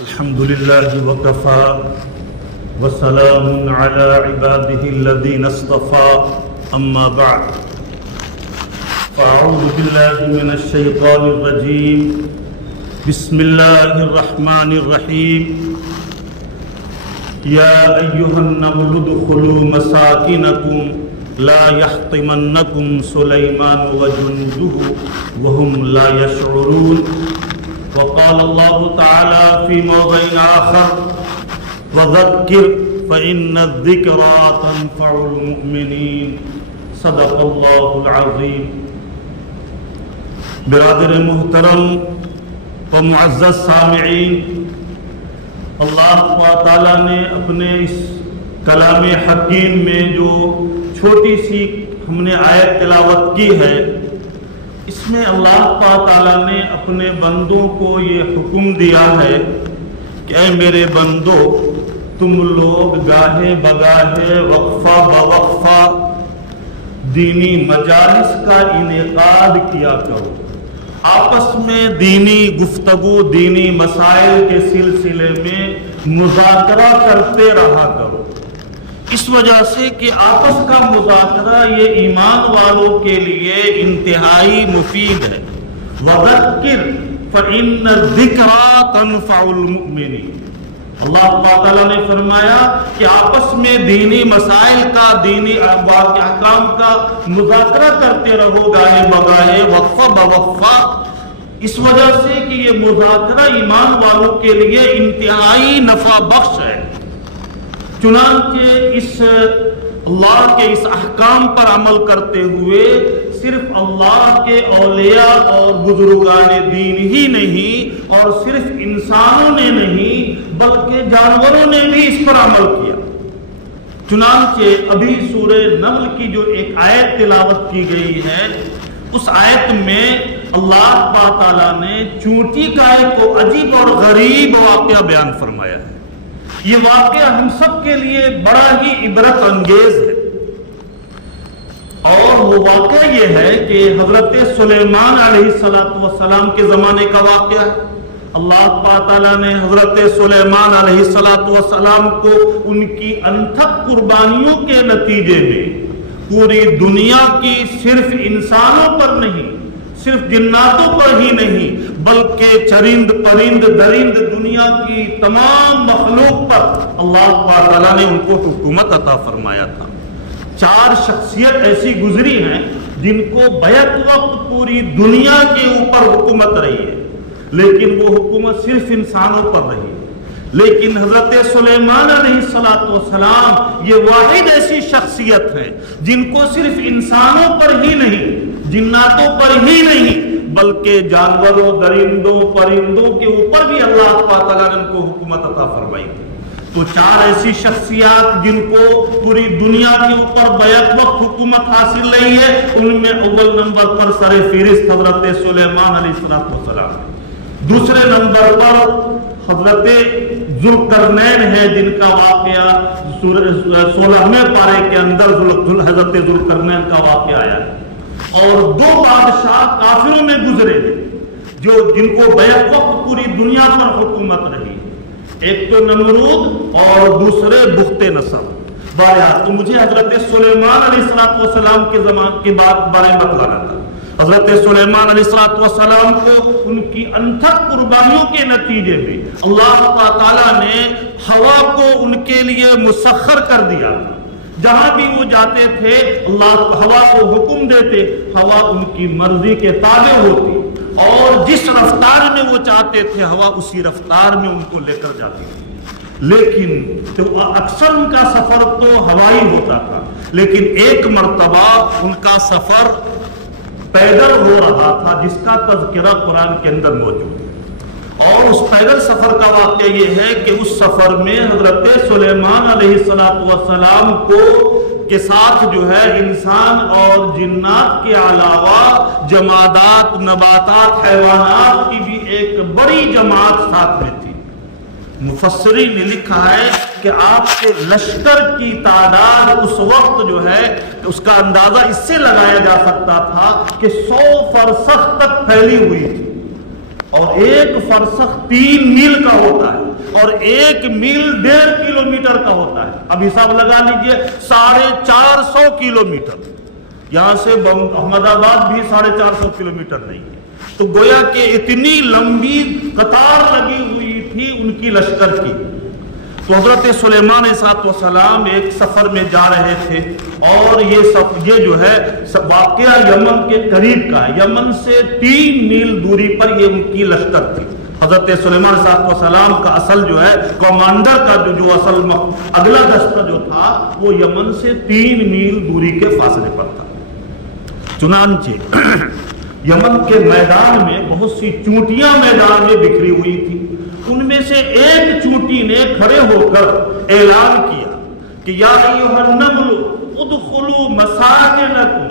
الحمد لله وكفى وسلام على عباده الذين اصطفى أما بعد فأعوذ بالله من الشيطان الرجيم بسم الله الرحمن الرحيم يا أيها النمل ادخلوا مساكنكم لا يحطمنكم سليمان وجنده وهم لا يشعرون وقال الله تعالى في موضع آخر وذكر فإن الذكرى تنفع المؤمنين صدق الله العظيم. برادر محترم و معزز سامعین، اللہ تعالیٰ نے اپنے اس کلام حکیم میں جو چھوٹی سی ہم نے آیت تلاوت کی ہے، اس میں اللہ تعالیٰ نے اپنے بندوں کو یہ حکم دیا ہے کہ اے میرے بندو، تم لوگ گاہے بگاہے وقفہ بوقفہ دینی مجالس کا انعقاد کیا کرو، آپس میں دینی گفتگو، دینی مسائل کے سلسلے میں مذاکرہ کرتے رہا کرو، اس وجہ سے کہ آپس کا مذاکرہ یہ ایمان والوں کے لیے انتہائی مفید ہے. وَذَكِّرْ فَإِنَّ الذِّكْرَى تَنْفَعُ الْمُؤْمِنِينَ. اللہ تعالیٰ نے فرمایا کہ آپس میں دینی مسائل کا، دینی احکام کا مذاکرہ کرتے رہو گاہے بگاہے وقفہ بوقفہ، اس وجہ سے کہ یہ مذاکرہ ایمان والوں کے لیے انتہائی نفع بخش ہے. چنانچہ اس اللہ کے اس احکام پر عمل کرتے ہوئے صرف اللہ کے اولیاء اور بزرگان دین ہی نہیں، اور صرف انسانوں نے نہیں بلکہ جانوروں نے بھی اس پر عمل کیا. چنانچہ ابھی سورہ نمل کی جو ایک آیت تلاوت کی گئی ہے، اس آیت میں اللہ تعالیٰ نے چونٹی کا ایک عجیب اور غریب واقعہ بیان فرمایا ہے. یہ واقعہ ہم سب کے لیے بڑا ہی عبرت انگیز ہے، اور وہ واقعہ یہ ہے کہ حضرت سلیمان علیہ السلام کے زمانے کا واقعہ ہے. اللہ تعالیٰ نے حضرت سلیمان علیہ السلام کو ان کی انتھک قربانیوں کے نتیجے میں پوری دنیا کی صرف انسانوں پر نہیں، صرف جناتوں پر ہی نہیں بلکہ چرند پرند درند دنیا کی تمام مخلوق پر اللہ تعالیٰ نے ان کو حکومت عطا فرمایا تھا. 4 شخصیت ایسی گزری ہیں جن کو بیک وقت پوری دنیا کے اوپر حکومت رہی ہے، لیکن وہ حکومت صرف انسانوں پر رہی. لیکن حضرت سلیمان علیہ السلام یہ واحد ایسی شخصیت ہے جن کو صرف انسانوں پر ہی نہیں، جناتوں پر ہی نہیں بلکہ جانوروں، درندوں، پرندوں کے اوپر بھی اللہ تعالیٰ نے ان کو حکومت عطا فرمائی. تو 4 ایسی شخصیات جن کو پوری دنیا کے اوپر بیک وقت حکومت حاصل رہی ہے، ان میں اول نمبر پر سر فہرست حضرت سلیمان علیہ السلام، دوسرے نمبر پر حضرت ذوالقرنین ہے جن کا واقعہ 16ویں پارے کے اندر حضرت ذوالقرنین کا واقعہ آیا ہے. اور 2 بادشاہ کافروں میں گزرے جن کو بیک وقت پوری دنیا پر حکومت رہی، ایک تو نمرود اور دوسرے بخت نصر. بہرحال تو مجھے حضرت سلیمان علیہ السلام کے زمان کے بارے میں بتلانا تھا. حضرت سلیمان علیہ السلام کو ان کی انتھک قربانیوں کے نتیجے میں اللہ تعالیٰ نے ہوا کو ان کے لیے مسخر کر دیا. جہاں بھی وہ جاتے تھے اللہ ہوا کو حکم دیتے، ہوا ان کی مرضی کے تابع ہوتی، اور جس رفتار میں وہ چاہتے تھے ہوا اسی رفتار میں ان کو لے کر جاتی تھی. لیکن تو اکثر ان کا سفر تو ہوائی ہوتا تھا، لیکن ایک مرتبہ ان کا سفر پیدل ہو رہا تھا جس کا تذکرہ قرآن کے اندر موجود ہے. اور اس پیدل سفر کا واقعہ یہ ہے کہ اس سفر میں حضرت سلیمان علیہ السلام کو کے ساتھ جو ہے انسان اور جنات کے علاوہ جمادات، نباتات، حیوانات کی بھی ایک بڑی جماعت ساتھ میں تھی. مفسرین نے لکھا ہے کہ آپ کے لشکر کی تعداد اس وقت جو ہے اس کا اندازہ اس سے لگایا جا سکتا تھا کہ 100 فرسخ تک پھیلی ہوئی تھی، اور ایک فرسخ 3 میل کا ہوتا ہے. اور 1 میل 1.5 کلومیٹر کا ہوتا ہے. اب حساب لگا لیجئے 450 کلومیٹر. یہاں سے احمد آباد بھی 450 کلومیٹر نہیں ہے. تو گویا کہ اتنی لمبی قطار لگی ہوئی تھی ان کی لشکر کی. تو حضرت سلیمان علیہ السلام ایک سفر میں جا رہے تھے اور یہ جو ہے واقعہ یمن کے قریب کا ہے. یمن سے 3 میل دوری پر یہ ان کی لشکر تھی. حضرت سلیمان علیہ السلام کا اصل جو ہے کمانڈر کا جو اصل اگلا دستہ جو تھا وہ یمن سے 3 میل دوری کے فاصلے پر تھا. چنانچہ یمن کے میدان میں بہت سی چونٹیاں میدان میں بکھری ہوئی تھی. ان میں سے ایک چونٹی نے کھڑے ہو کر اعلان کیا کہ یا ایھا النمل ادخلوا مساکنکم.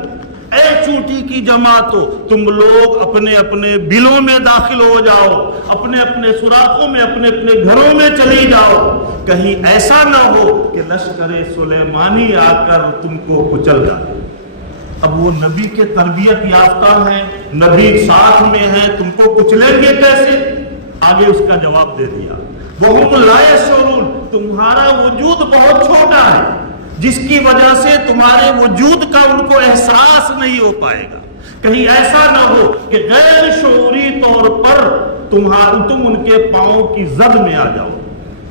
اے چونٹی کی جماعتو تم لوگ اپنے اپنے بلوں میں داخل ہو جاؤ, اپنے اپنے سوراخوں میں اپنے اپنے گھروں میں چلی جاؤ. کہیں ایسا نہ ہو کہ لشکر سلیمانی آ کر تم کو کچل جائے. اب وہ نبی کے تربیت یافتہ ہیں, نبی ساتھ میں ہیں, تم کو کچلیں گے کیسے؟ آگے اس کا جواب دے دیا وَهُمْ لَا يَشْعُرُونَ. تمہارا وجود بہت چھوٹا ہے جس کی وجہ سے تمہارے وجود کا ان کو احساس نہیں ہو پائے گا. کہیں ایسا نہ ہو کہ غیر شعوری طور پر تم ان کے پاؤں کی زد میں آ جاؤ.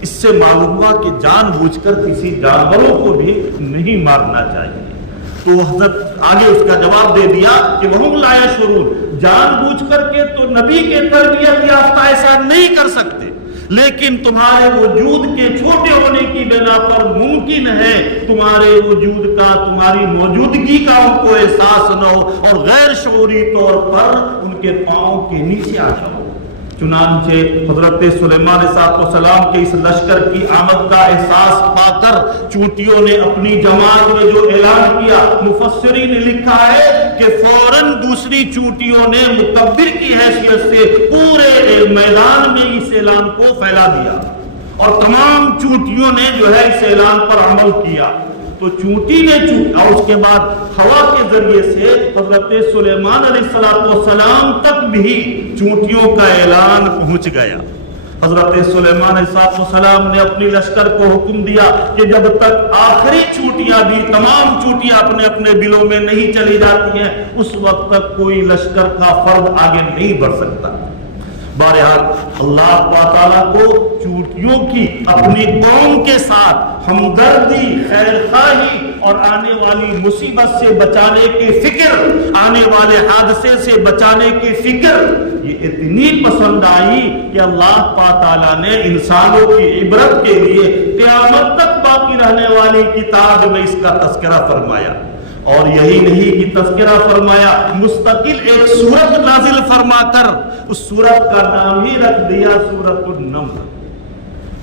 اس سے معلوم ہوا کہ جان بوجھ کر کسی جانوروں کو بھی نہیں مارنا چاہیے. تو حضرت آگے اس کا جواب دے دیا کہ وَهُمْ لَا يَشْعُرُونَ. جان بوجھ کر کے تو نبی کے تربیت یافتہ ایسا نہیں کر سکتے, لیکن تمہارے وجود کے چھوٹے ہونے کی بنا پر ممکن ہے تمہارے وجود کا, تمہاری موجودگی کا ان کو احساس نہ ہو اور غیر شعوری طور پر ان کے پاؤں کے نیچے آ جاؤ. چنانچہ حضرت سلیمان علیہ السلام کے اس لشکر کی آمد کا احساس پا کر چونٹیوں نے اپنی جماعت میں جو اعلان کیا, مفسرین نے لکھا ہے کہ فوراً دوسری چونٹیوں نے متبر کی حیثیت سے پورے میدان میں اس اعلان کو پھیلا دیا اور تمام چونٹیوں نے جو ہے اس اعلان پر عمل کیا. تو چونٹی نے اور اس کے بعد ہوا کے ذریعے سے حضرت سلیمان علیہ السلام تک بھی چونٹیوں کا اعلان پہنچ گیا. حضرت سلیمان علیہ السلام نے اپنی لشکر کو حکم دیا کہ جب تک آخری چونٹیاں بھی تمام چونٹیاں اپنے اپنے بلوں میں نہیں چلی جاتی ہیں اس وقت تک کوئی لشکر کا فرد آگے نہیں بڑھ سکتا. بہرحال اللہ تعالیٰ کو چونٹیوں کی اپنی قوم کے ساتھ ہمدردی, خیر خواہی اور آنے والی مصیبت سے بچانے کی فکر, آنے والے حادثے سے بچانے کی فکر یہ اتنی پسند آئی کہ اللہ تعالیٰ نے انسانوں کی عبرت کے لیے قیامت تک باقی رہنے والی کتاب میں اس کا تذکرہ فرمایا. اور یہی نہیں کہ تذکرہ فرمایا, مستقل ایک سورت نازل فرما کر اس سورت کا نام ہی رکھ دیا سورت النمل.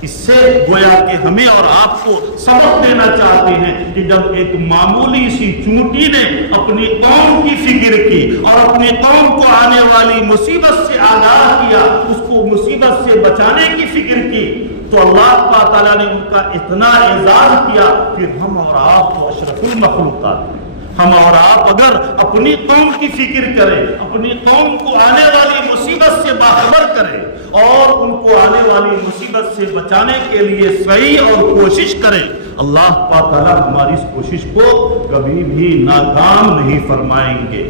اس سے گویا کہ ہمیں اور آپ کو سبق دینا چاہتے ہیں کہ جب ایک معمولی سی چونٹی نے اپنی قوم کی فکر کی اور اپنی قوم کو آنے والی مصیبت سے آگاہ کیا, اس کو مصیبت سے بچانے کی فکر کی, تو اللہ تعالیٰ نے ان کا اتنا اعزاز کیا. پھر ہم اور آپ کو اشرف المخلوقات, ہم اور آپ اگر اپنی قوم کی فکر کریں, اپنی قوم کو آنے والی مصیبت سے باخبر کریں اور ان کو آنے والی مصیبت سے بچانے کے لیے صحیح اور کوشش کریں, اللہ تعالیٰ ہماری اس کوشش کو کبھی بھی ناکام نہیں فرمائیں گے.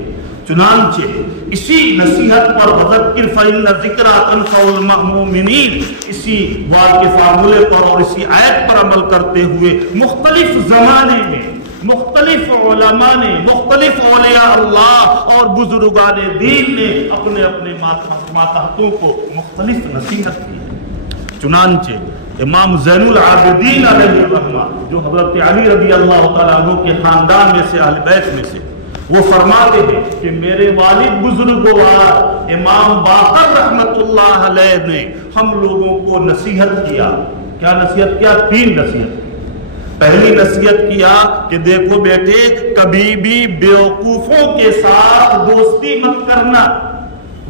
چنانچہ اسی نصیحت پر وذکر فإن الذکریٰ تنفع المؤمنین, اسی وعد کے فارمولے پر اور اسی آیت پر عمل کرتے ہوئے مختلف زمانے میں مختلف علماء نے, مختلف اولیاء اللہ اور بزرگان دین نے اپنے اپنے ماتحتوں کو مختلف نصیحت کی. چنانچہ امام زین العابدین علیہ الرحمہ جو حضرت علی رضی اللہ تعالیٰ عنہ کے خاندان میں سے, اہل بیت میں سے, وہ فرماتے ہیں کہ میرے والد بزرگوار امام باقر رحمت اللہ علیہ نے ہم لوگوں کو نصیحت کیا. کیا نصیحت کیا؟ 3 نصیحت. پہلی نصیحت کیا کہ دیکھو بیٹے, کبھی بھی بیوقوفوں کے ساتھ دوستی مت کرنا,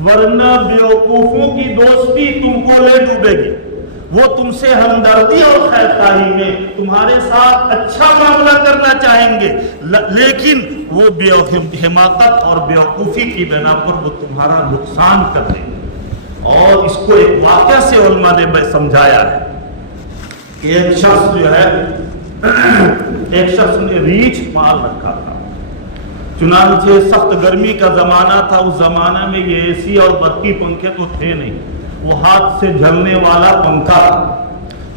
ورنہ بیوقوفوں کی دوستی تم کو لے ڈوبے گی. وہ تم سے ہمدردی اور خیر خواہی میں تمہارے ساتھ اچھا معاملہ کرنا چاہیں گے, لیکن وہ حماقت اور بیوقوفی کی بنا پر وہ تمہارا نقصان کر دیں گے. اور اس کو ایک واقعہ سے علماء نے سمجھایا ہے. ایک شخص جو ہے ایک شخص نے ریچھ پال رکھا تھا، چنانچہ سخت گرمی کا زمانہ تھا، اس زمانے میں یہ اے سی اور برقی پنکھے تو تھے نہیں، وہ ہاتھ سے جھلنے والا پنکھا تھا،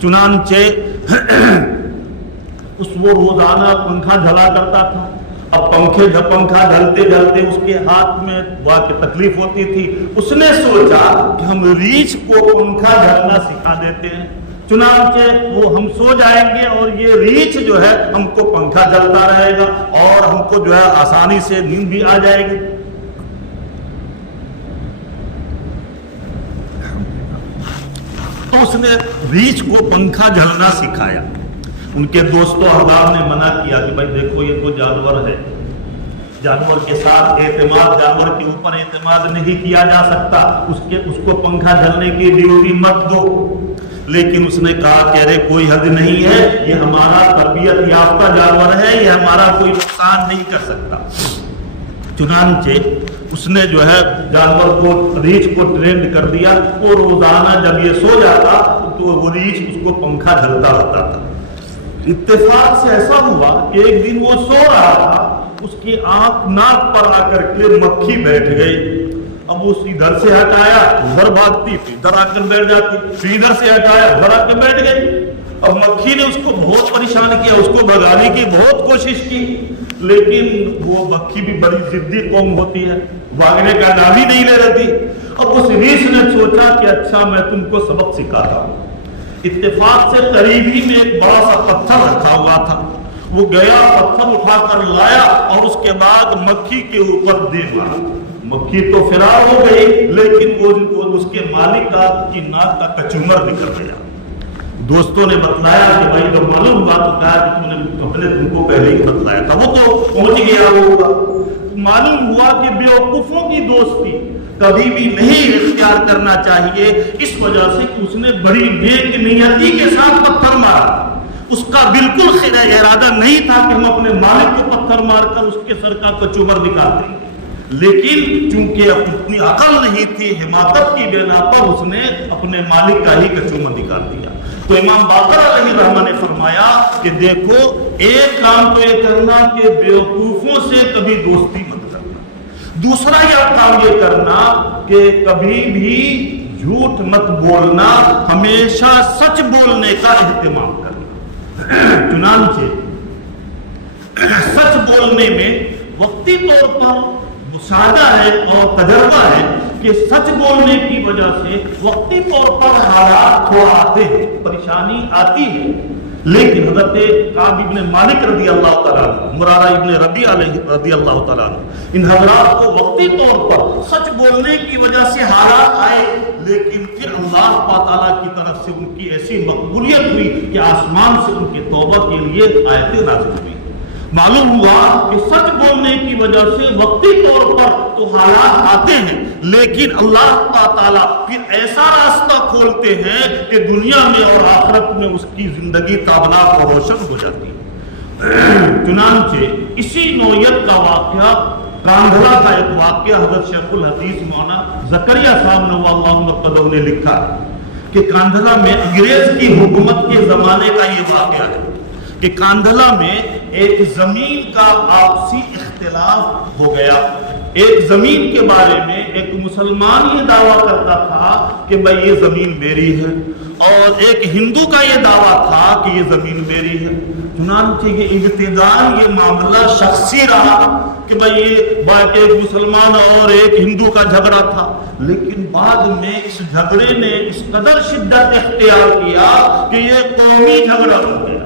چنانچہ وہ روزانہ پنکھا جھلا کرتا تھا۔ اب پنکھا جھلتے جھلتے اس کے ہاتھ میں واقع تکلیف ہوتی تھی، اس نے سوچا کہ ہم ریچھ کو پنکھا جھلنا سکھا دیتے ہیں، چنانچہ وہ ہم سو جائیں گے اور یہ ریچھ جو ہے ہم کو پنکھا جلتا رہے گا اور ہم کو جو ہے آسانی سے نیند بھی آ جائے گی۔ تو اس نے ریچھ کو پنکھا جھلنا سکھایا۔ ان کے دوستوں احباب نے منع کیا کہ بھائی دیکھو یہ تو جانور ہے، جانور کے ساتھ اعتماد، جانور کے اوپر اعتماد نہیں کیا جا سکتا، اس کو پنکھا جھلنے کی ڈیوٹی مت دو۔ لیکن اس نے کہا کہ ارے کوئی حد نہیں ہے، یہ ہمارا تربیت یافتہ جانور ہے، یہ ہمارا کوئی نقصان نہیں کر سکتا۔ چنانچہ اس نے جو ہے جانور کو ریچھ کو ٹرینڈ کر دیا، وہ روزانہ جب یہ سو جاتا تو وہ ریچھ اس کو پنکھا جھلتا ہوتا تھا۔ اتفاق سے ایسا ہوا کہ ایک دن وہ سو رہا تھا، اس کی آنکھ ناک پر آ کر کے مکھی بیٹھ گئی۔ اب اس ادھر سے ہٹایا ادھر بھاگتی، پھر ادھر آ کر بیٹھ جاتی، پھر ادھر سے ہٹایا ادھر آ کے بیٹھ گئی۔ اب مکھی نے اس کو بہت پریشان کیا، اس کو بھگانے کی بہت کوشش کی، لیکن وہ مکھی بھی بڑی ضدی قوم ہوتی ہے، بھاگنے کا نام ہی نہیں لے رہی تھی۔ اب اس ریچھ نے سوچا کہ اچھا میں تم کو سبق سکھاتا ہوں۔ اتفاق سے قریب ہی میں ایک بڑا سا پتھر رکھا ہوا تھا، وہ گیا پتھر اٹھا کر لایا اور اس کے بعد مکھی کے اوپر دے مارا۔ مکھی تو فرار ہو گئی، لیکن وہ اس کے مالک کی ناک کا کچومر نکل گیا۔ دوستوں نے بتلایا کہ بھائی جب معلوم ہوا تو کہا کہ تم نے تم کو پہلے ہی بتلایا تھا، وہ تو پہنچ گیا ہوگا۔ معلوم ہوا کہ بیوقوفوں کی دوستی کبھی بھی نہیں اختیار کرنا چاہیے، اس وجہ سے کہ اس نے بڑی نیک نیتی کے ساتھ پتھر مارا، اس کا بالکل ارادہ نہیں تھا کہ ہم اپنے مالک کو پتھر مار کر اس کے سر کا کچومر نکال دیں گے، لیکن چونکہ اپنی عقل نہیں تھی، حماقت کی بنا پر اس نے اپنے مالک کا ہی کچومر نکال دیا۔ تو امام باقر علیہ الرحمہ نے فرمایا کہ دیکھو ایک کام تو یہ کرنا کہ بیوقوفوں سے کبھی دوستی مت کرنا، دوسرا یہ کام یہ کرنا کہ کبھی بھی جھوٹ مت بولنا، ہمیشہ سچ بولنے کا اہتمام کرنا۔ چنانچہ سچ بولنے میں وقتی طور پر مشاہدہ ہے اور تجربہ ہے کہ سچ بولنے کی وجہ سے وقتی طور پر حالات تھوڑا آتے ہیں، پریشانی آتی ہے، لیکن حضرت کعب بن مالک رضی اللہ تعالیٰ عنہ، مرارہ ابن ربیعہ رضی اللہ تعالیٰ عنہ، ان حضرات کو وقتی طور پر سچ بولنے کی وجہ سے حالات آئے، لیکن پھر اللہ تعالیٰ کی طرف سے ان کی ایسی مقبولیت ہوئی کہ آسمان سے ان کی توبہ کے لیے آیتیں نازل ہوئی۔ معلوم ہوا کہ سچ بولنے کی وجہ سے وقتی طور پر تو حالات آتے ہیں، لیکن اللہ تعالیٰ پھر ایسا راستہ کھولتے ہیں کہ دنیا میں اور آخرت میں اس کی زندگی تابناک اور روشن ہو جاتی ہے۔ چنانچہ اسی نوعیت کا واقعہ کاندھلا کا ایک واقعہ حضرت شیخ الحدیث مولانا زکریا صاحب نور اللہ مرقدہ نے لکھا ہے کہ کاندھلا میں انگریز کی حکومت کے زمانے کا یہ واقعہ ہے کہ کاندھلا میں ایک زمین کا آپسی اختلاف ہو گیا۔ ایک زمین کے بارے میں ایک مسلمان یہ دعویٰ کرتا تھا کہ بھائی یہ زمین میری ہے، اور ایک ہندو کا یہ دعویٰ تھا کہ یہ زمین میری ہے۔ چنانچہ یہ ابتداءً یہ معاملہ شخصی رہا کہ بھائی یہ ایک مسلمان اور ایک ہندو کا جھگڑا تھا، لیکن بعد میں اس جھگڑے نے اس قدر شدت اختیار کیا کہ یہ قومی جھگڑا بن گیا،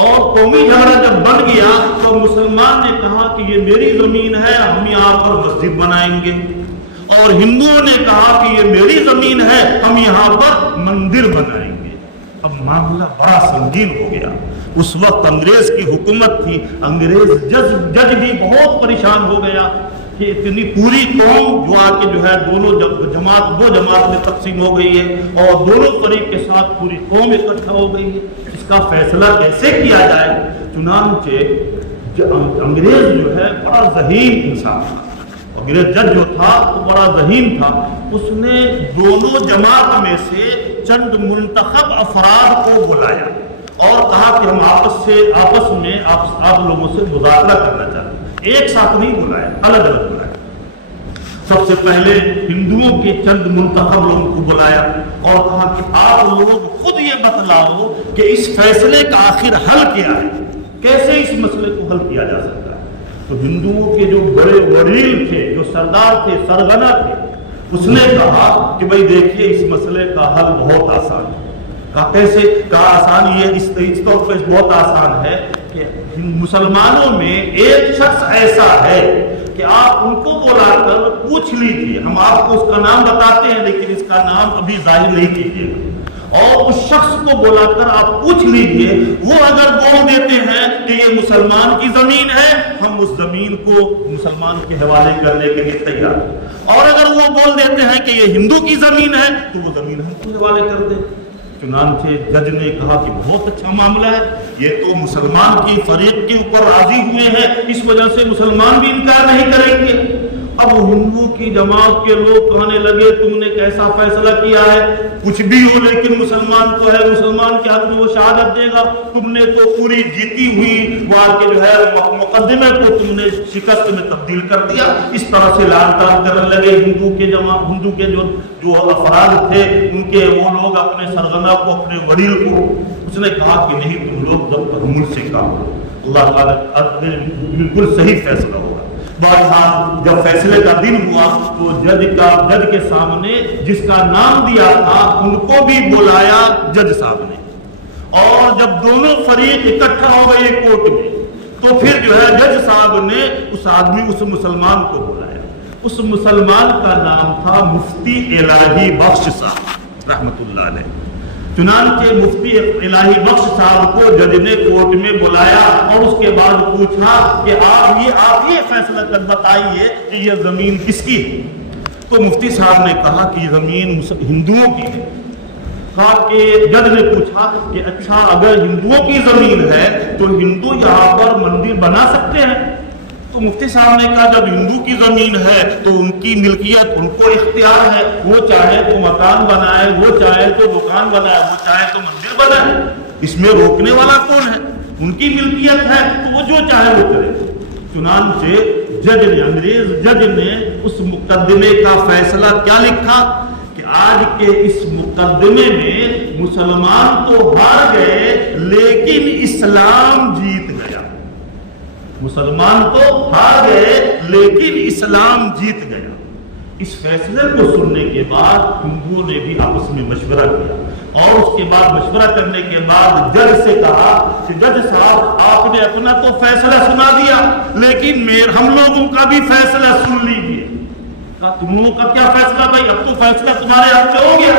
اور قومی جھگڑا جب بن گیا تو مسلمان نے کہا کہ یہ میری زمین ہے، ہم یہاں پر مسجد بنائیں گے، اور ہندوؤں نے کہا کہ یہ میری زمین ہے، ہم یہاں پر مندر بنائیں گے۔ اب معاملہ بڑا سنگین ہو گیا۔ اس وقت انگریز کی حکومت تھی، انگریز جج بھی بہت پریشان ہو گیا کہ اتنی پوری قوم جو آ کے جو ہے دو جماعت میں تقسیم ہو گئی ہے، اور دونوں فریق کے ساتھ پوری قوم اکٹھا ہو گئی ہے، اس کا فیصلہ کیسے کیا جائے؟ چنانچہ انگریز جو ہے بڑا ذہین انسان تھا، اور میرے جج جو تھا وہ بڑا ذہین تھا، اس نے دونوں جماعت میں سے چند منتخب افراد کو بلایا اور کہا کہ ہم آپس میں آپ لوگوں سے مذاکرہ کرنا چاہتے ہیں۔ ایک ساتھ نہیں بلایا، الگ الگ بلایا۔ سب سے پہلے ہندوؤں کے چند منتخب لوگوں کو بلایا اور کہا کہ آپ لوگ خود یہ بتلاؤ کہ اس فیصلے کا آخر حل کیا ہے، کیسے اس مسئلے کو حل کیا جا سکتا ہے۔ تو ہندوؤں کے جو بڑے وڈیل تھے، جو سردار تھے، سرغنہ تھے، اس نے کہا کہ بھائی دیکھیے اس مسئلے کا حل بہت آسان ہے۔ کہا کیسے؟ کہا آسان یہ اس طور پر بہت آسان ہے کہ مسلمانوں میں ایک شخص ایسا ہے کہ آپ ان کو بلا کر پوچھ لیجیے، ہم آپ کو اس کا نام بتاتے ہیں لیکن اس کا نام ابھی ظاہر نہیں کیجیے گا، اور اس شخص کو بلا کر آپ پوچھ لیجیے، وہ اگر بول دیتے ہیں کہ یہ مسلمان کی زمین ہے، ہم اس زمین کو مسلمان کے حوالے کرنے کے لیے تیار ہیں، اور اگر وہ بول دیتے ہیں کہ یہ ہندو کی زمین ہے تو وہ زمین ہم کو حوالے کر دیں۔ چنانچہ جج نے کہا کہ بہت اچھا معاملہ ہے، یہ تو مسلمان کی فریق کے اوپر راضی ہوئے ہیں، اس وجہ سے مسلمان بھی انکار نہیں کریں گے۔ اب ہندو کی جماعت کے لوگ کہنے لگے تم نے کیسا فیصلہ کیا ہے، کچھ بھی ہو لیکن مسلمان تو ہے، مسلمان کے حق میں وہ شہادت دے گا، تم نے تو پوری جیتی ہوئی وہاں کے جو ہے مقدمے کو تم نے شکست میں تبدیل کر دیا۔ اس طرح سے لان تان کرنے لگے ہندو کے جو افراد تھے، ان کے وہ لوگ اپنے سرغنہ کو، اپنے وڈیل کو۔ اس نے کہا کہ نہیں تم لوگ ضبط تحمل سے کام کرو، اللہ تعالیٰ بالکل صحیح فیصلہ ہوگا۔ بہرحال جب فیصلے کا دن ہوا تو جج کے سامنے جس کا نام دیا تھا ان کو بھی بلایا جج صاحب نے، اور جب دونوں فریق اکٹھا ہو گئے کورٹ میں تو پھر جو ہے جج صاحب نے اس مسلمان کو بلایا۔ اس مسلمان کا نام تھا مفتی الہی بخش صاحب رحمت اللہ علیہ۔ چنانچہ مفتی الہی بخش صاحب کو جج نے کورٹ میں بلایا اور اس کے بعد پوچھا کہ آپ یہ فیصلہ کر بتائیے کہ یہ زمین کس کی ہے۔ تو مفتی صاحب نے کہا کہ یہ زمین ہندوؤں کی ہے۔ کہا کہ جج نے پوچھا کہ اچھا اگر ہندوؤں کی زمین ہے تو ہندو یہاں پر مندر بنا سکتے ہیں؟ تو مفتی صاحب نے کہا جب ہندو کی زمین ہے تو ان کی ملکیت، ان کو اختیار ہے، وہ چاہے تو مکان بنائے، وہ چاہے تو دکان بنائے، وہ چاہے تو مندر بنائے، اس میں روکنے والا کون ہے؟ ان کی ملکیت ہے تو وہ جو چاہے وہ کرے۔ چنانچہ انگریز جج نے اس مقدمے کا فیصلہ کیا لکھا کہ آج کے اس مقدمے میں مسلمان تو ہار گئے لیکن اسلام جیت گیا۔ مسلمان تو ہار گئے لیکن اسلام جیت گیا۔ اس فیصلے کو سننے کے بعد ہندوؤں نے بھی آپس میں مشورہ کیا، اور اس کے بعد مشورہ کرنے کے بعد جج سے کہا کہ جج صاحب آپ نے اپنا تو فیصلہ سنا دیا لیکن ہم لوگوں کا بھی فیصلہ سن لیجیے۔ کہا تم لوگوں کا کیا فیصلہ بھائی؟ اب تو فیصلہ تمہارے ہاتھ میں ہو گیا۔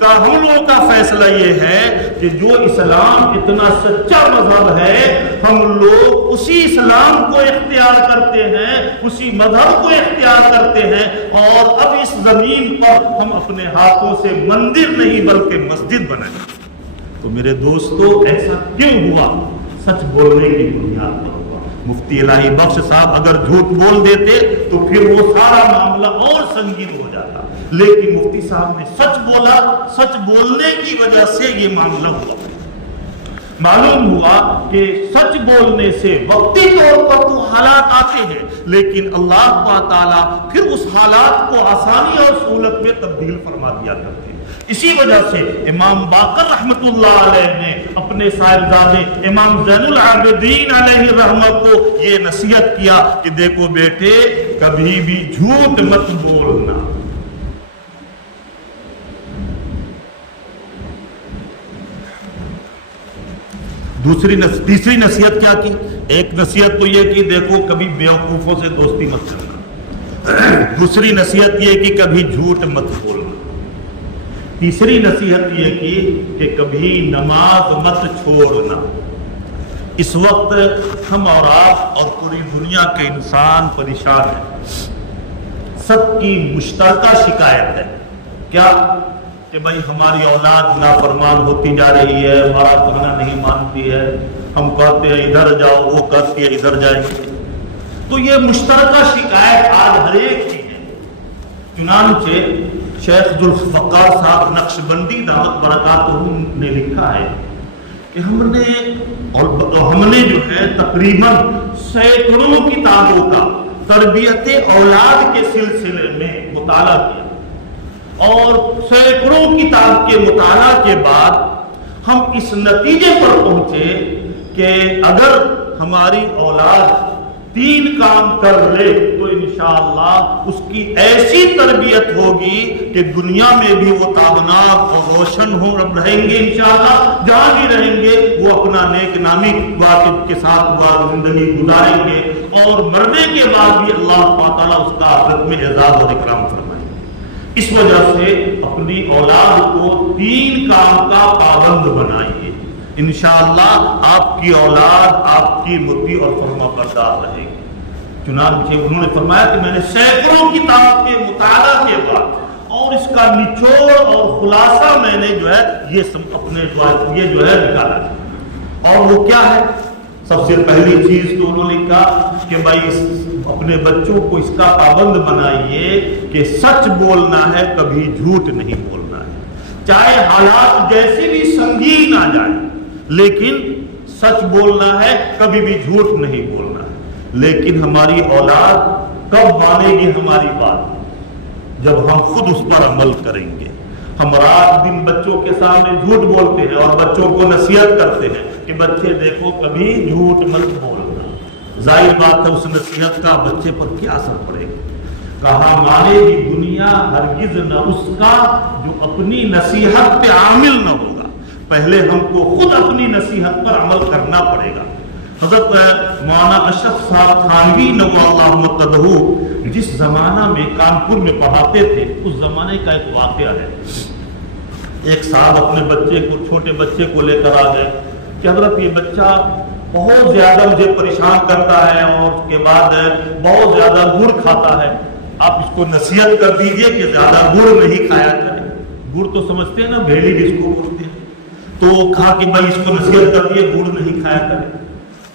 کہا ہم لوگوں کا فیصلہ یہ ہے کہ جو اسلام اتنا سچا مذہب ہے ہم لوگ اسی اسلام کو اختیار کرتے ہیں، اسی مذہب کو اختیار کرتے ہیں، اور اب اس زمین پر ہم اپنے ہاتھوں سے مندر نہیں بلکہ مسجد بنائیں۔ تو میرے دوستو ایسا کیوں ہوا؟ سچ بولنے کی بنیاد پر۔ مفتی الہی بخش صاحب اگر جھوٹ بول دیتے تو پھر وہ سارا معاملہ اور سنگین ہو جاتا، لیکن مفتی صاحب نے سچ بولا، سچ بولنے کی وجہ سے یہ معاملہ ہوا۔ معلوم ہوا کہ سچ بولنے سے وقتی طور پر تو حالات آتے ہیں لیکن اللہ تعالیٰ پھر اس حالات کو آسانی اور سہولت میں تبدیل فرما دیا کرتے ہیں۔ اسی وجہ سے امام باقر رحمت اللہ علیہ نے اپنے صاحبزادے امام زین العابدین علیہ رحمہ کو یہ نصیحت کیا کہ دیکھو بیٹے کبھی بھی جھوٹ مت بولنا۔ تیسری نصیحت کیا کی؟ ایک نصیحت تو یہ کہ دیکھو کبھی بیوقوفوں سے دوستی مت کرنا، دوسری نصیحت یہ کہ کبھی جھوٹ مت بولنا، تیسری نصیحت یہ کی کہ کبھی نماز مت چھوڑنا۔ اس وقت ہم اور آپ اور پوری دنیا کے انسان پریشان ہیں، سب کی مشترکہ شکایت ہے کیا کہ بھائی ہماری اولاد نافرمان ہوتی جا رہی ہے، ہمارا کہنا نہیں مانتی ہے، ہم کہتے ہیں ادھر جاؤ، وہ کہتے ہیں ادھر جائیں۔ تو یہ مشترکہ شکایت آج ہر ایک کی ہے۔ چنانچہ شیخ ذوالفقار صاحب نقشبندی دامت برکاتہ نے لکھا ہے کہ ہم نے جو ہے تقریباً سینکڑوں کتابوں کا تربیت اولاد کے سلسلے میں مطالعہ کیا، اور سینکڑوں کتاب کے مطالعہ کے بعد ہم اس نتیجے پر پہنچے کہ اگر ہماری اولاد 3 کام کر لے تو انشاءاللہ اس کی ایسی تربیت ہوگی کہ دنیا میں بھی وہ تابناک اور روشن رہیں گے انشاءاللہ، جہاں بھی رہیں گے وہ اپنا نیک نامی واقف کے ساتھ زندگی گزاریں گے، اور مرنے کے بعد بھی اللہ تعالیٰ اس کا آخرت میں اعزاز اور اکرام فرمائیں گے۔ اس وجہ سے اپنی اولاد کو 3 کام کا پابند بنائیے، انشاءاللہ آپ کی اولاد آپ کی مطیع اور فرما بردار رہے گی۔ چنانچہ انہوں نے فرمایا کہ میں نے سینکڑوں کتاب کے مطالعہ کے بعد اور اس کا نچوڑ اور خلاصہ میں نے جو ہے یہ جو ہے نکالا، اور وہ کیا ہے؟ سب سے پہلی چیز تو انہوں نے کہا کہ بھائی اپنے بچوں کو اس کا پابند بنائیے کہ سچ بولنا ہے، کبھی جھوٹ نہیں بولنا ہے، چاہے حالات جیسے بھی سنگین آ جائے، لیکن سچ بولنا ہے، کبھی بھی جھوٹ نہیں بولنا ہے۔ لیکن ہماری اولاد کب مانے گی ہماری بات؟ جب ہم خود اس پر عمل کریں گے۔ ہم رات دن بچوں کے سامنے جھوٹ بولتے ہیں اور بچوں کو نصیحت کرتے ہیں کہ بچے دیکھو کبھی جھوٹ مت بولنا، ظاہر بات ہے اس نصیحت کا بچے پر کیا اثر پڑے گا؟ کہا مانے گی دنیا ہرگز نہ اس کا جو اپنی نصیحت پہ عامل نہ ہوگا۔ پہلے ہم کو خود اپنی نصیحت پر عمل کرنا پڑے گا۔ حضرت مولانا اشرف صاحب تھانوی نور اللہ مرقدہ جس زمانہ میں کانپور میں پڑھاتے تھے، اس زمانے کا ایک واقعہ ہے۔ ایک صاحب اپنے چھوٹے بچے کو لے کر آ گئے کہ حضرت یہ بچہ بہت زیادہ مجھے پریشان کرتا ہے اور اس کے بعد بہت زیادہ گڑ کھاتا ہے، آپ اس کو نصیحت کر دیجئے کہ زیادہ گڑ نہیں کھایا کرے۔ گڑ تو سمجھتے ہیں نا، بھیڑی جس کو بولتے ہیں، تو کہا کہ بھائی اس کو نصیحت کر دیے گڑ نہیں کھایا کرے۔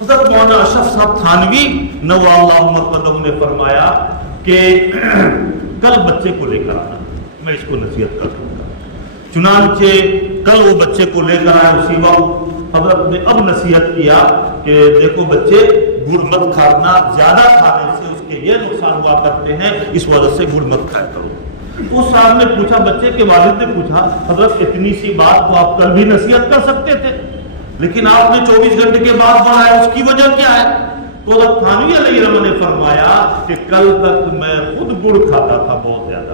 حضرت مولانا اشرف صاحب تھانوی نور اللہ مرقدہ نے فرمایا کہ کل بچے کو لے کر آنا، میں اس کو نصیحت کر دوں گا۔ چنانچہ کل وہ بچے کو لے کر آئے، اسی وقت حضرت نے اب نصیحت کیا کہ دیکھو بچے گڑ مت کھانا، زیادہ کھانے سے اس کے یہ نقصان ہوا کرتے ہیں، اس وجہ سے گڑ مت کھایا کرو۔ اس صاحب نے پوچھا، بچے کے والد نے پوچھا حضرت اتنی سی بات تو آپ کل بھی نصیحت کر سکتے تھے، لیکن آپ نے 24 گھنٹے کے بعد بڑھایا، اس کی وجہ کیا ہے؟ تو حضرت تھانوی علیہ السلام نے فرمایا کہ کل تک میں خود گڑ کھاتا تھا بہت زیادہ،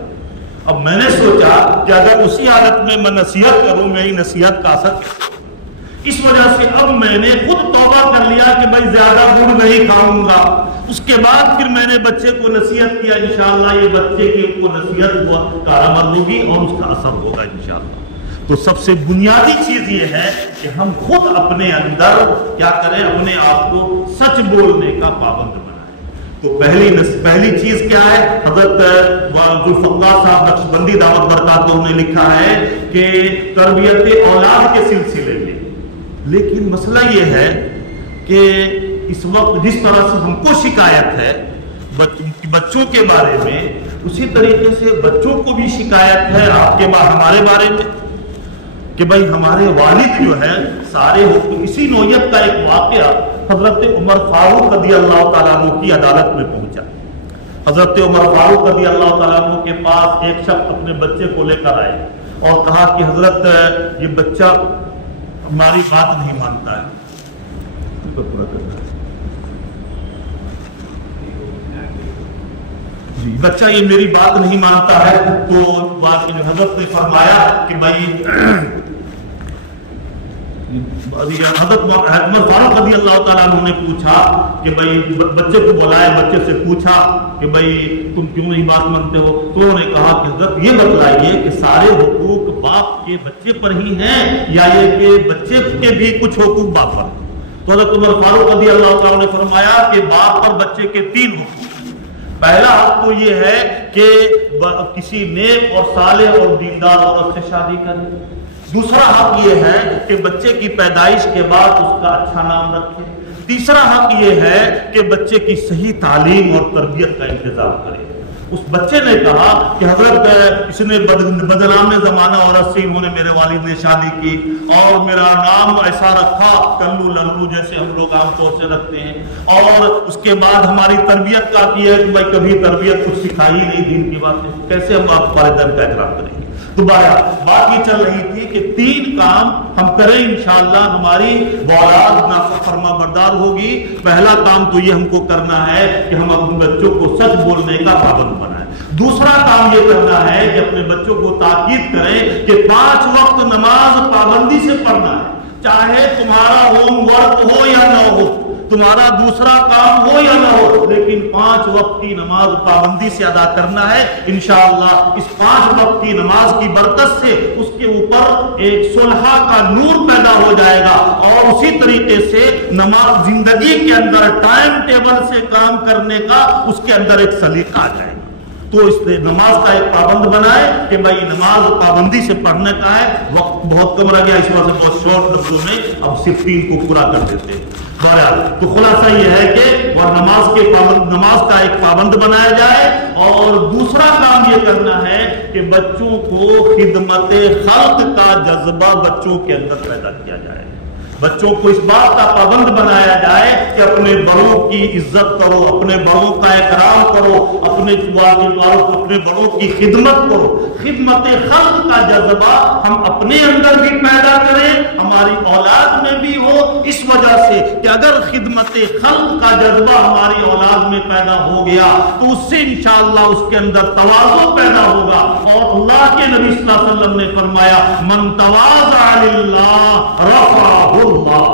اب میں نے سوچا کہ اگر اسی حالت میں نصیحت کروں میری نصیحت کا اثر، اس وجہ سے اب میں نے خود توبہ کر لیا کہ بھائی زیادہ گڑ نہیں کھاؤں گا۔ اس کے بعد پھر میں نے بچے کو نصیحت کیا، انشاءاللہ یہ بچے کی کو نصیحت کارآمد ہوگی اور اس کا اثر ہوگا انشاءاللہ۔ تو سب سے بنیادی چیز یہ ہے کہ ہم خود اپنے اندر کیا کریں، اپنے آپ کو سچ بولنے کا پابند بنائیں۔ تو پہلی چیز کیا ہے؟ حضرت ذوالفقار صاحب نقشبندی دامت برکاتہ نے لکھا ہے کہ تربیت اولاد کے سلسلے میں، لیکن مسئلہ یہ ہے کہ اس وقت جس طرح سے ہم کو شکایت ہے بچوں کے بارے میں، اسی طریقے سے بچوں کو بھی شکایت ہے آپ کے ہمارے بارے میں کہ بھائی ہمارے والد جو ہے سارے حکم۔ اسی نوعیت کا ایک واقعہ حضرت عمر فاروق رضی اللہ تعالیٰ عنہ کی عدالت میں پہنچا۔ حضرت عمر فاروق رضی اللہ تعالیٰ عنہ کے پاس ایک شخص اپنے بچے کو لے کر آئے اور کہا کہ حضرت یہ بچہ ہماری بات نہیں مانتا ہے، پورا کرنا ہے جی، بچہ یہ میری بات نہیں مانتا ہے۔ تو حضرت نے فرمایا کہ بھائی حضرت عمر فاروق رضی اللہ تعالیٰ عنہ نے پوچھا کہ بھائی بچے کو بلائے، بچے سے پوچھا کہ بھائی تم کیوں نہیں بات مانتے ہو؟ تو انہوں نے کہا کہ حضرت یہ بتلائیے کہ سارے حقوق باپ کے بچے پر ہی ہیں یا یہ کہ بچے کے بھی کچھ حقوق باپ پر؟ تو حضرت عمر فاروق رضی اللہ تعالیٰ نے فرمایا کہ باپ اور بچے کے 3 حقوق۔ پہلا حق تو یہ ہے کہ کسی نیک اور صالح اور دیندار عورت سے شادی کرے۔ دوسرا حق یہ ہے کہ بچے کی پیدائش کے بعد اس کا اچھا نام رکھے۔ تیسرا حق یہ ہے کہ بچے کی صحیح تعلیم اور تربیت کا انتظام کرے۔ اس بچے نے کہا کہ حضرت اس نے بدنام زمانہ عورت سے انہوں نے میرے والد نے شادی کی اور میرا نام ایسا رکھا کلو للو جیسے ہم لوگ عام طور سے رکھتے ہیں، اور اس کے بعد ہماری تربیت کا کی ہے کہ بھائی کبھی تربیت کچھ سکھائی نہیں دین کی باتیں، کیسے ہم آپ والدین کا احترام کریں گے؟ دوبارہ بات یہ چل رہی تھی کہ 3 کام ہم کریں انشاءاللہ ہماری اولاد نافرما بردار ہوگی۔ پہلا کام تو یہ ہم کو کرنا ہے کہ ہم اپنے بچوں کو سچ بولنے کا پابند بنائیں۔ دوسرا کام یہ کرنا ہے کہ اپنے بچوں کو تاکید کریں کہ 5 وقت نماز پابندی سے پڑھنا ہے، چاہے تمہارا ہوم ورک ہو یا نہ ہو، تمہارا دوسرا کام ہو یا نہ ہو، لیکن 5 وقت کی نماز پابندی سے ادا کرنا ہے۔ انشاءاللہ اس 5 وقت کی نماز کی برکت سے اس کے اوپر ایک صلح کا نور پیدا ہو جائے گا، اور اسی طریقے سے نماز زندگی کے اندر ٹائم ٹیبل سے کام کرنے کا اس کے اندر ایک سلیقہ آ جائے گا۔ تو اس نے نماز کا ایک پابند بنائے کہ بھائی نماز پابندی سے پڑھنے کا ہے۔ وقت بہت کم رہ گیا، اس وجہ سے بہت شارٹ لفظوں میں اب صرف 3 کو پورا کر دیتے ہیں۔ تو خلاصہ یہ ہے کہ وہ نماز کا ایک پابند بنایا جائے، اور دوسرا کام یہ کرنا ہے کہ بچوں کو خدمت خلق کا جذبہ بچوں کے اندر پیدا کیا جائے۔ بچوں کو اس بات کا پابند بنایا جائے کہ اپنے بڑوں کی عزت کرو، اپنے بڑوں کا احترام کرو، اپنے بڑوں کی خدمت کرو۔ خدمت خلق کا جذبہ ہم اپنے اندر بھی پیدا کریں، ہماری اولاد میں بھی ہو، اس وجہ سے کہ اگر خدمت خلق کا جذبہ ہماری اولاد میں پیدا ہو گیا تو اس سے انشاءاللہ اس کے اندر تواضع پیدا ہوگا، اور اللہ کے نبی صلی اللہ علیہ وسلم نے فرمایا من تواضع للہ رفعہ اللہ،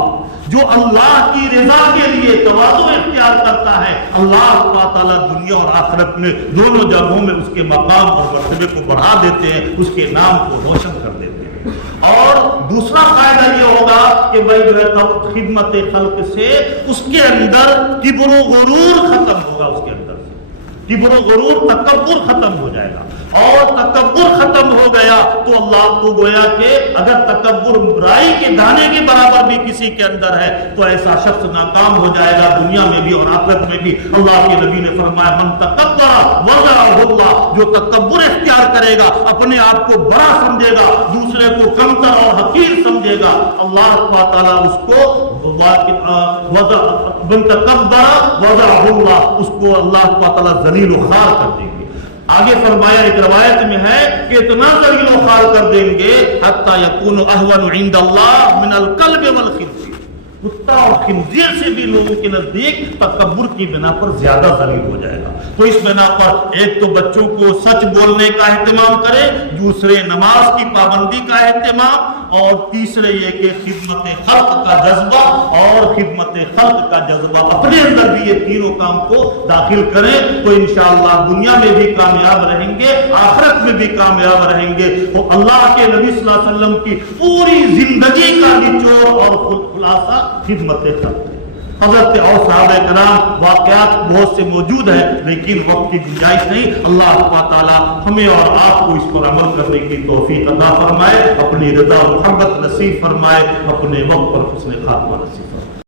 جو اللہ کی رضا کے لیے تواضع اختیار کرتا ہے، اللہ تعالیٰ دنیا اور آخرت میں دونوں جگہوں میں اس کے مقام اور مرتبے کو بڑھا دیتے ہیں، اس کے نام کو روشن کر دیتے ہیں۔ اور دوسرا فائدہ یہ ہوگا کہ بھائی جو ہے خدمت خلق سے اس کے اندر کبر و غرور ختم ہوگا، اس کے اندر کبر و غرور تکبر ختم ہو جائے گا، اور تکبر ختم ہو گیا تو اللہ کو گویا کہ اگر تکبر رائی کے دانے کے برابر بھی کسی کے اندر ہے تو ایسا شخص ناکام ہو جائے گا دنیا میں بھی اور آخرت میں بھی۔ اللہ کے نبی نے فرمایا من تکبر وضعہ اللہ، جو تکبر اختیار کرے گا، اپنے آپ کو بڑا سمجھے گا، دوسرے کو کمتر اور حقیر سمجھے گا، اللہ تعالیٰ اس کو من تکبر وضعہ اللہ، اس کو اللہ تعالیٰ ذلیل و خوار کر دیں گے۔ آگے فرمایا ایک روایت میں ہے کہ اتنا ذلیل و خوار کر دیں گے حتی یکون اہون عند اللہ من الکلب والخنزیر، کتا اور خنزیر سے بھی لوگوں کے نزدیک تکبر کی بنا پر زیادہ ذلیل ہو جائے گا۔ تو اس بنا پر ایک تو بچوں کو سچ بولنے کا اہتمام کرے، دوسرے نماز کی پابندی کا اہتمام، اور تیسرے یہ کہ خدمت خلق کا جذبہ اور خدمت خلق کا جذبہ اپنے اندر بھی یہ تینوں کام کو داخل کریں تو انشاءاللہ دنیا میں بھی کامیاب رہیں گے، آخرت میں بھی کامیاب رہیں گے۔ تو اللہ کے نبی صلی اللہ علیہ وسلم کی پوری زندگی کا نچوڑ اور خلاصہ خدمت خلق ہے۔ حضرت اور صحابہ کرام واقعات بہت سے موجود ہیں، لیکن وقت کی گنجائش نہیں۔ اللہ تعالیٰ ہمیں اور آپ کو اس پر عمل کرنے کی توفیق عطا فرمائے، اپنی رضا و محبت نصیب فرمائے، اپنے وقت پر حسن خاتمہ نصیب